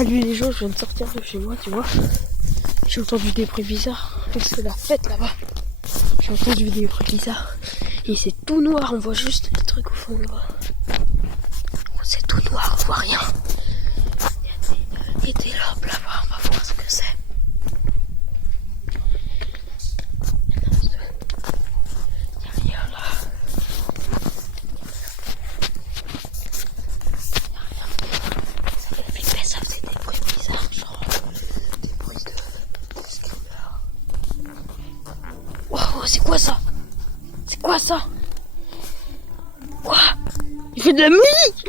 Salut les gens, je viens de sortir de chez moi, tu vois. J'ai entendu des bruits bizarres. C'est la fête là-bas. J'ai entendu des bruits bizarres. Et c'est tout noir, on voit juste des trucs au fond là-bas. C'est tout noir, on voit rien. Il y a des lobes là-bas, on va voir ce que c'est. Il n'y a rien là. Ça faisait des bruits bizarres, genre des bruits de screamer. Wow, c'est quoi ça? C'est quoi ça? Quoi? Il fait de la musique!